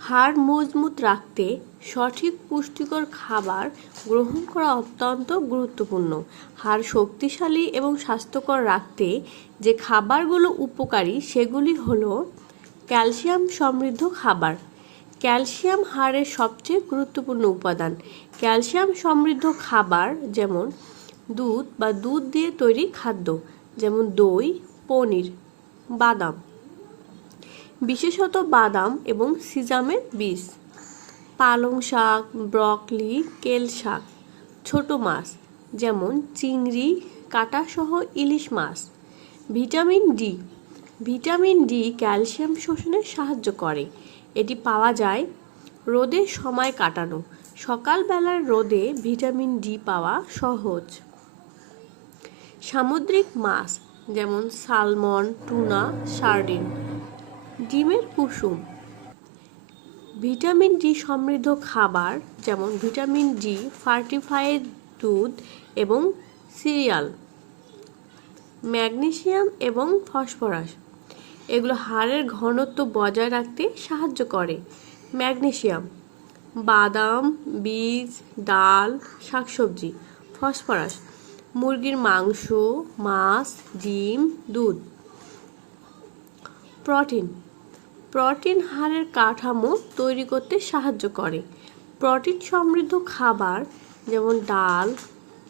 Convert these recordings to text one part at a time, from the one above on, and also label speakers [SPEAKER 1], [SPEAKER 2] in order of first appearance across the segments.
[SPEAKER 1] হাড় মজবুত রাখতে সঠিক পুষ্টিকর খাবার গ্রহণ করা অত্যন্ত গুরুত্বপূর্ণ। হাড় শক্তিশালী এবং স্বাস্থ্যকর রাখতে যে খাবারগুলো উপকারী সেগুলি হলো ক্যালসিয়াম সমৃদ্ধ খাবার। ক্যালসিয়াম হাড়ের সবচেয়ে গুরুত্বপূর্ণ উপাদান। ক্যালসিয়াম সমৃদ্ধ খাবার যেমন দুধ বা দুধ দিয়ে তৈরি খাদ্য, যেমন দই, পনির, বাদাম। বিশেষত বাদাম এবং সিজামের বীজ। পালং শাক, ব্রকলি, কেল শাক, ছোট মাছ, যেমন চিংড়ি, কাঁটাসহ ইলিশ মাছ, vitamin D. Vitamin D calcium শোষণে সাহায্য করে। এটি পাওয়া যায় রোদে সময় কাটানো। সকালবেলার রোদে ভিটামিন ডি পাওয়া সহজ। সামুদ্রিক মাছ, যেমন সালমন, টুনা, সার্ডিন। ডিমের কুসুম। ভিটামিন ডি সমৃদ্ধ খাবার যেমন ভিটামিন ডি, ফার্টিফাইড, দুধ এবং সিরিয়াল, ম্যাগনেসিয়াম এবং ফসফরাস। এগুলো হাড়ের ঘনত্ব বজায় রাখতে সাহায্য করে। ম্যাগনেসিয়াম, বাদাম, বীজ, ডাল, শাকসবজি, ফসফরাস, মুরগির মাংস, মাছ, ডিম, দুধ। প্রোটিন প্রোটিন হাড়ের কাঠামো তৈরি করতে সাহায্য করে। প্রোটিন সমৃদ্ধ খাবার যেমন ডাল,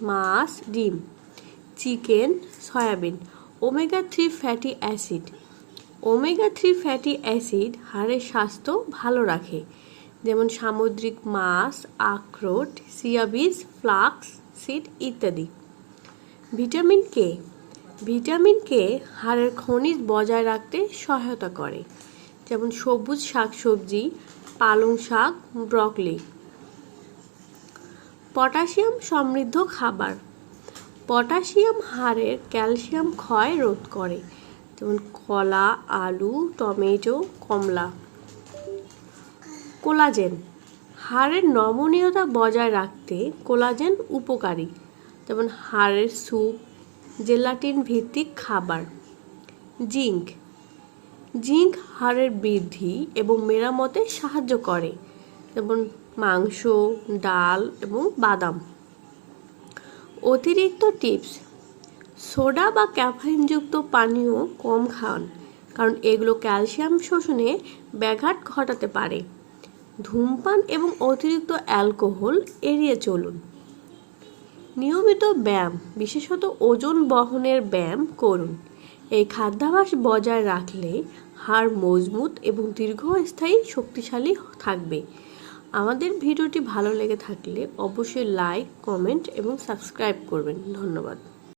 [SPEAKER 1] মাছ, ডিম, chicken, soybean, omega three fatty acid. Omega three fatty acid হাড়ের স্বাস্থ্য ভালো রাখে। যেমন সামুদ্রিক মাছ, আখরোট সিয়াবিজ ফ্লাক্স, সিড ইত্যাদি। Vitamin K? ভিটামিন কে হাড়ের খনিজ বজায় রাখতে সহায়তা করে। যেমন সবুজ শাকসবজি, পালং শাক, ব্রকলি। পটাশিয়াম সমৃদ্ধ খাবার। পটাশিয়াম হাড়ের ক্যালসিয়াম ক্ষয় রোধ করে, যেমন কলা, আলু, টমেটো, কমলা। কোলাজেন। হাড়ের নমনীয়তা বজায় রাখতে কোলাজেন উপকারী, যেমন হাড়ের স্যুপ, জেলাটিন ভিত্তিক খাবার। জিঙ্ক। জিঙ্ক হাড়ের বৃদ্ধি এবং মেরামতে সাহায্য করে, যেমন মাংস, ডাল এবং বাদাম। অতিরিক্ত টিপস, সোডা বা ক্যাফাইনযুক্ত পানীয় কম খান, কারণ এগুলো ক্যালসিয়াম শোষণে ব্যাঘাত ঘটাতে পারে। ধূমপান এবং অতিরিক্ত অ্যালকোহল এড়িয়ে চলুন। নিয়মিত ব্যায়াম, বিশেষত ওজন বহনের ব্যায়াম করুন। এই খাদ্যাভাস বজায় রাখলে হাড় মজবুত এবং দীর্ঘস্থায়ী শক্তিশালী থাকবে। আমাদের ভিডিওটি ভালো লেগে থাকলে অবশ্যই লাইক কমেন্ট এবং সাবস্ক্রাইব করবেন। ধন্যবাদ।